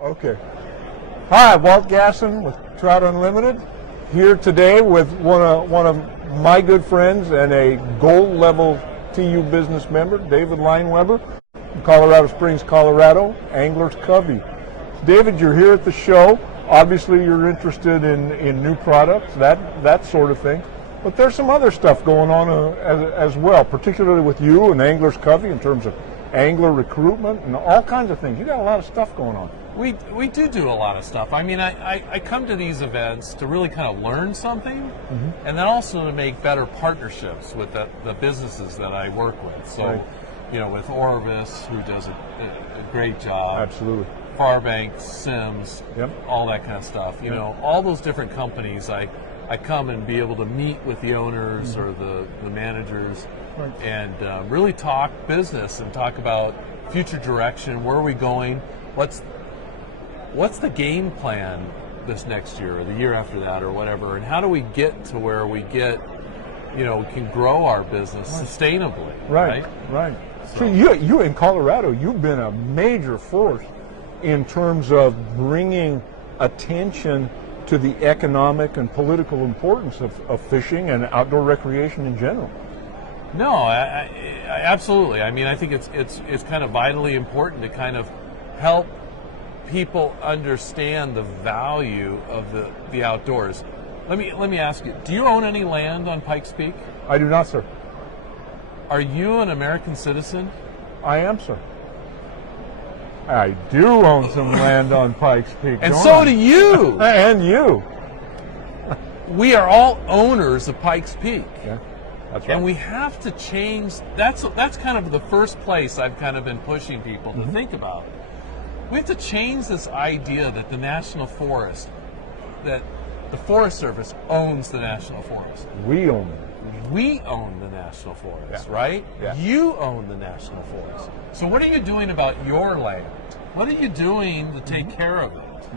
Okay. Hi, Walt Gasson with Trout Unlimited, here today with one of my good friends and a gold level TU business member, David Leinweber, from Colorado Springs, Colorado, Anglers Covey. David, you're here at the show. Obviously, you're interested in new products, that sort of thing. But there's some other stuff going on as well, particularly with you and Anglers Covey in terms of angler recruitment and all kinds of things. You got a lot of stuff going on. We do a lot of stuff. I mean, I come to these events to really kind of learn something, and then also to make better partnerships with the businesses that I work with. So, right. You know, with Orvis, who does a great job. Absolutely. Farbank, Sims, yep. All that kind of stuff. You know, all those different companies, I come and be able to meet with the owners or the managers, right. And really talk business and talk about future direction. Where are we going? What's the game plan this next year or the year after that or whatever? And how do we get to where we get, we can grow our business sustainably? Right. So you in Colorado, you've been a major force in terms of bringing attention to the economic and political importance of fishing and outdoor recreation in general. No, I absolutely. I mean, I think it's kind of vitally important to kind of help people understand the value of the outdoors. Let me ask you: do you own any land on Pikes Peak? I do not, sir. Are you an American citizen? I am, sir. I do own some land on Pikes Peak. And so do you. And you. We are all owners of Pikes Peak. Yeah, that's right. And we have to change. That's kind of the first place I've kind of been pushing people to think about. We have to change this idea that the National Forest, that the Forest Service owns the National Forest. We own it. We own the National Forest, yeah. Right? Yeah. You own the National Forest. So what are you doing about your land? What are you doing to take care of it?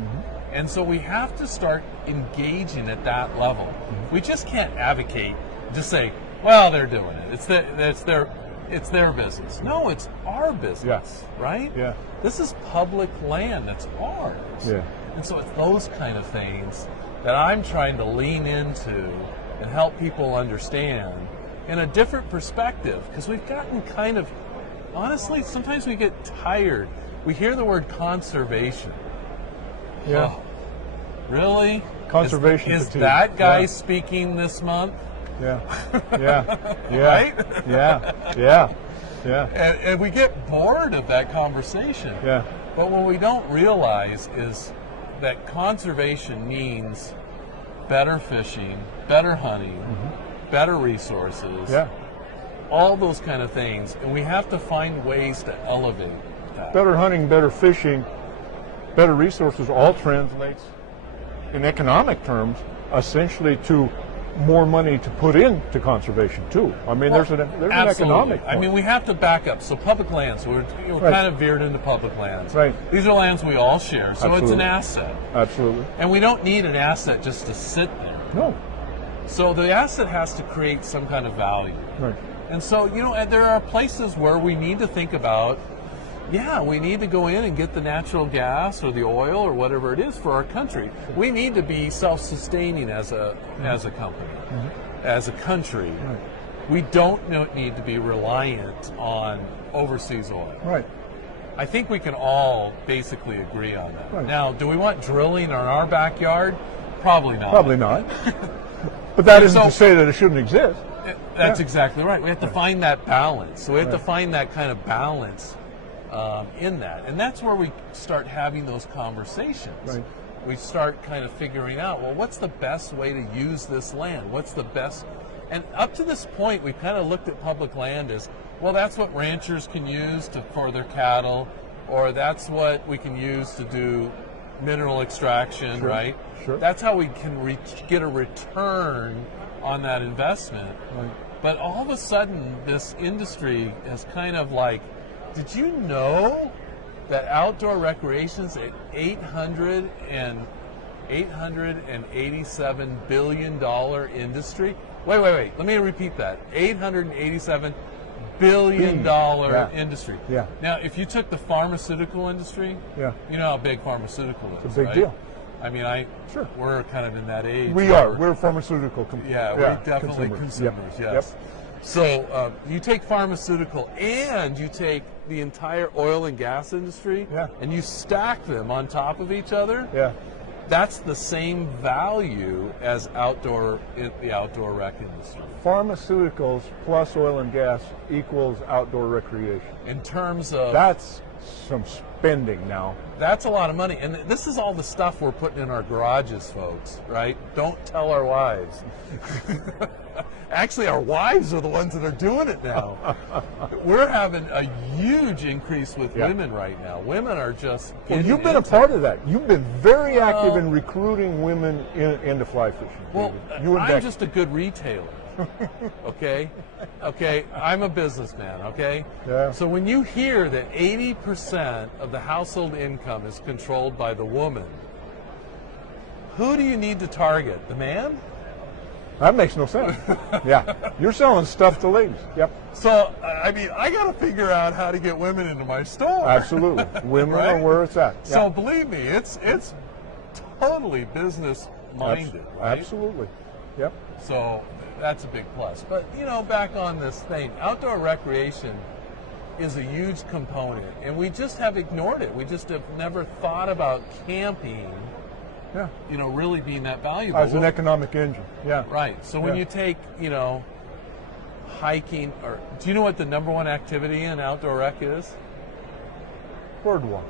And so we have to start engaging at that level. We just can't advocate, just say, well, they're doing it. It's their business. No, it's our business, right? Yeah. This is public land that's ours. Yeah. And so it's those kind of things that I'm trying to lean into and help people understand in a different perspective, because we've gotten kind of, honestly, sometimes we get tired. We hear the word conservation. Yeah. Oh, really? Conservation is fatigue. that guy speaking this month? Yeah. Yeah. Yeah. Right? Yeah. And we get bored of that conversation. Yeah. But what we don't realize is that conservation means better fishing, better hunting, better resources, all those kind of things. And we have to find ways to elevate that. Better hunting, better fishing, better resources all translates in economic terms essentially to more money to put into conservation too. I mean, there's an economic point. I mean, we have to back up. So public lands, we're kind of veered into public lands. Right. These are lands we all share, so Absolutely. It's an asset. Absolutely. And we don't need an asset just to sit there. No. So the asset has to create some kind of value. Right. And so, there are places where we need to think about, we need to go in and get the natural gas or the oil or whatever it is for our country. We need to be self-sustaining as a company, as a country. Right. We don't need to be reliant on overseas oil. Right. I think we can all basically agree on that. Right. Now, do we want drilling in our backyard? Probably not. Probably not. But that isn't to say that it shouldn't exist. That's exactly right. We have to find that balance. So we have to find that kind of balance in that. And that's where we start having those conversations. Right. We start kind of figuring out, well, what's the best way to use this land? What's the best? And up to this point, we've kind of looked at public land as, well, that's what ranchers can use for their cattle, or that's what we can use to do mineral extraction, right? Sure. That's how we can get a return on that investment. Right. But all of a sudden, this industry has kind of like, did you know that outdoor recreation's at $887 billion industry? Wait. Let me repeat that. $887 billion-dollar Yeah. industry. Yeah. Now, if you took the pharmaceutical industry, Yeah. you know how big pharmaceutical is. It's a big right? deal. I mean, Sure. we're kind of in that age. We where are. We're pharmaceutical. we're definitely consumers. Yep. Yes. So you take pharmaceutical and you take the entire oil and gas industry, Yeah. and you stack them on top of each other. Yeah. That's the same value as the outdoor rec industry. Pharmaceuticals plus oil and gas equals outdoor recreation. In terms of That's some spending now. that's a lot of money, and this is all the stuff we're putting in our garages, folks. Right? Don't tell our wives. Actually, our wives are the ones that are doing it now. We're having a huge increase with Yeah. women right now. Women are just. Well, getting you've been a into part of that. You've been very active Well- in recruiting women into fly fishing. Well, David. You and I'm Becky. just a good retailer. Okay, I'm a businessman. Okay, Yeah. So when you hear that 80% of the household income is controlled by the woman, who do you need to target? The man? That makes no sense. Yeah. You're selling stuff to ladies. Yep. So I mean, I got to figure out how to get women into my store. Absolutely. Women are Right? where it's at. So Yep. believe me, it's totally business minded. Right? Absolutely. Yep. So that's a big plus. But, you know, back on this thing, outdoor recreation is a huge component, and we just have ignored it. We just have never thought about camping, Yeah. you know, really being that valuable. As an economic engine. Yeah. Right. So when Yeah. you take, you know, hiking, or do you know what the number one activity in outdoor rec is? Bird watching.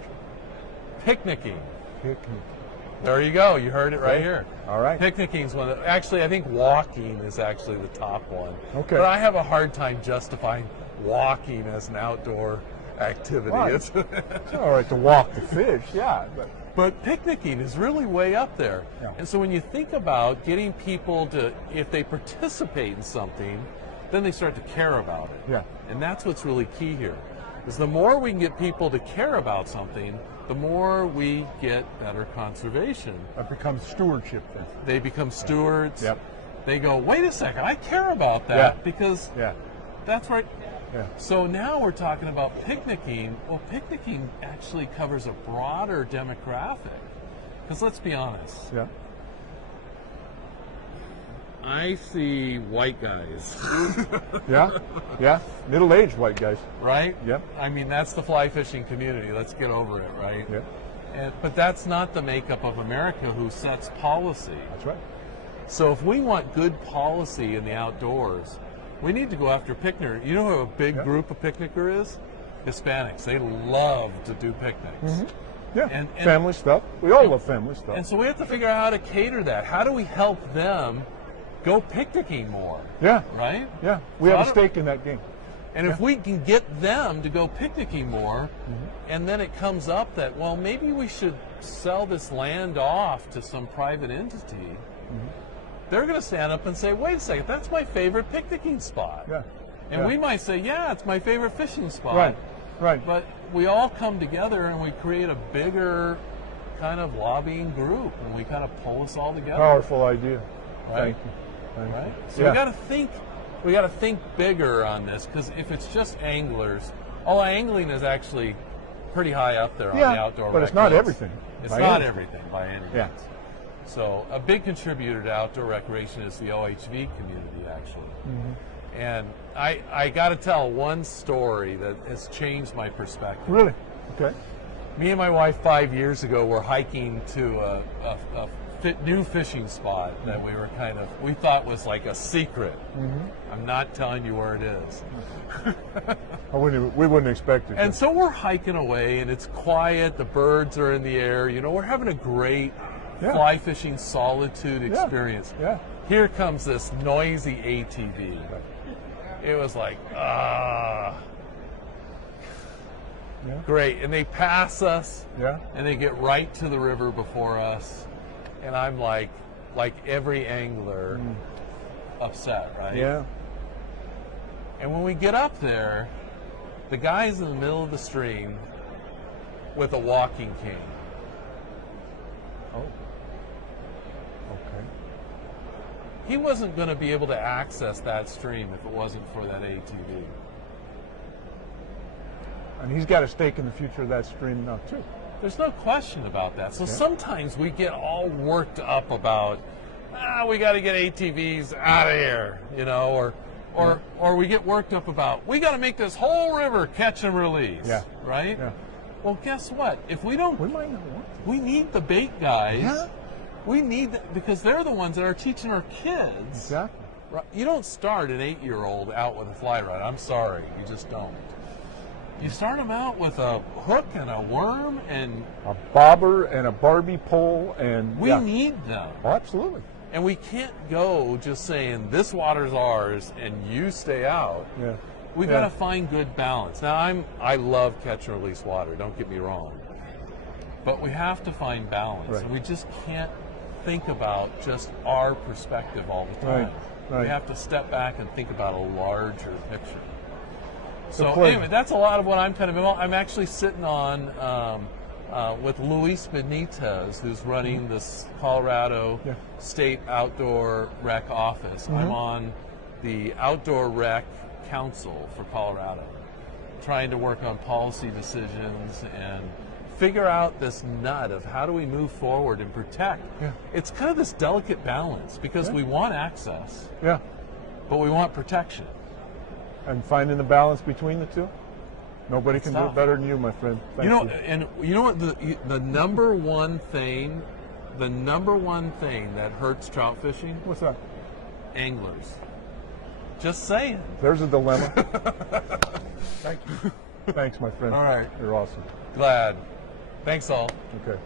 Picnicking. Picnic. There you go. You heard it right Okay. here. All right. Picnicking is one of the, actually, I think walking is actually the top one. Okay. But I have a hard time justifying walking as an outdoor activity. Right. It's, It's all right to walk the fish. Yeah. but picnicking is really way up there. Yeah. And so when you think about getting people to, if they participate in something, then they start to care about it. Yeah. And that's what's really key here. Is the more we can get people to care about something, the more we get better conservation. That becomes stewardship then. They become stewards. Yep. They go, wait a second, I care about that Yeah. because Yeah. that's right. Yeah. So now we're talking about picnicking. Well, picnicking actually covers a broader demographic. Because let's be honest, Yeah. I see white guys, Yeah. Yeah. Middle-aged white guys. right? Yep. I mean, that's the fly fishing community. Let's get over it, right? Yep. But that's not the makeup of America who sets policy. That's right. So if we want good policy in the outdoors, we need to go after picnickers. You know who a big Yeah. group of picnicker is? Hispanics. They love to do picnics. Yeah. And- family stuff. We all love family stuff. And so we have to figure out how to cater that. How do we help them go picnicking more, Yeah. right? Yeah. We So have I a don't- stake in that game. And if we can get them to go picnicking more, and then it comes up that, well, maybe we should sell this land off to some private entity, they're going to stand up and say, wait a second, that's my favorite picnicking spot. Yeah. And Yeah. we might say, yeah, it's my favorite fishing spot. Right. Right. But we all come together and we create a bigger kind of lobbying group, and we kind of pull us all together. Powerful idea. Right. Thank you. Thank Right? you. So we got to think. We got to think bigger on this, because if it's just anglers, angling is actually pretty high up there on the outdoor. but it's rec not list. everything. It's by not any- everything by any means. Yeah. So a big contributor to outdoor recreation is the OHV community, actually. And I got to tell one story that has changed my perspective. Really? Okay. Me and my wife 5 years ago were hiking to a new fishing spot that we thought was like a secret. I'm not telling you where it is. We wouldn't expect it. And so we're hiking away, and it's quiet. The birds are in the air. You know, we're having a great Yeah. fly fishing solitude Yeah. experience. Yeah. Here comes this noisy ATV. It was like, Yeah. great. And they pass us, Yeah. and they get right to the river before us. And I'm like every angler, upset, right? Yeah. And when we get up there, the guy's in the middle of the stream with a walking cane. Oh. Okay. He wasn't going to be able to access that stream if it wasn't for that ATV. And he's got a stake in the future of that stream now, too. There's no question about that. So sometimes we get all worked up about, we got to get ATVs out of here, you know, or we get worked up about, we got to make this whole river catch and release, right? Yeah. Well, guess what? If we don't, We might not want to. we need the bait guys. Yeah. We need because they're the ones that are teaching our kids. Exactly. Right? You don't start an 8-year-old out with a fly rod. I'm sorry, you just don't. You start them out with a hook and a worm, and A bobber and a Barbie pole, and we need them. Oh, absolutely. And we can't go just saying this water's ours and you stay out. Yeah. We've got to find good balance. Now I love catch and release water. Don't get me wrong, but we have to find balance. Right. And we just can't think about just our perspective all the time. Right. We have to step back and think about a larger picture. So pleasure. anyway, that's a lot of what I'm kind of involved. I'm actually sitting on with Luis Benitez, who's running this Colorado State Outdoor Rec office. I'm on the Outdoor Rec Council for Colorado, trying to work on policy decisions and figure out this nut of how do we move forward and protect. It's kind of this delicate balance because we want access, but we want protection. And finding the balance between the two. Nobody can do tough. it better than you, my friend. Thank you. And you know what the number one thing that hurts trout fishing? What's that? Anglers. Just saying. There's a dilemma. Thank you. Thanks, my friend. All right. You're awesome. Glad. Thanks all. Okay.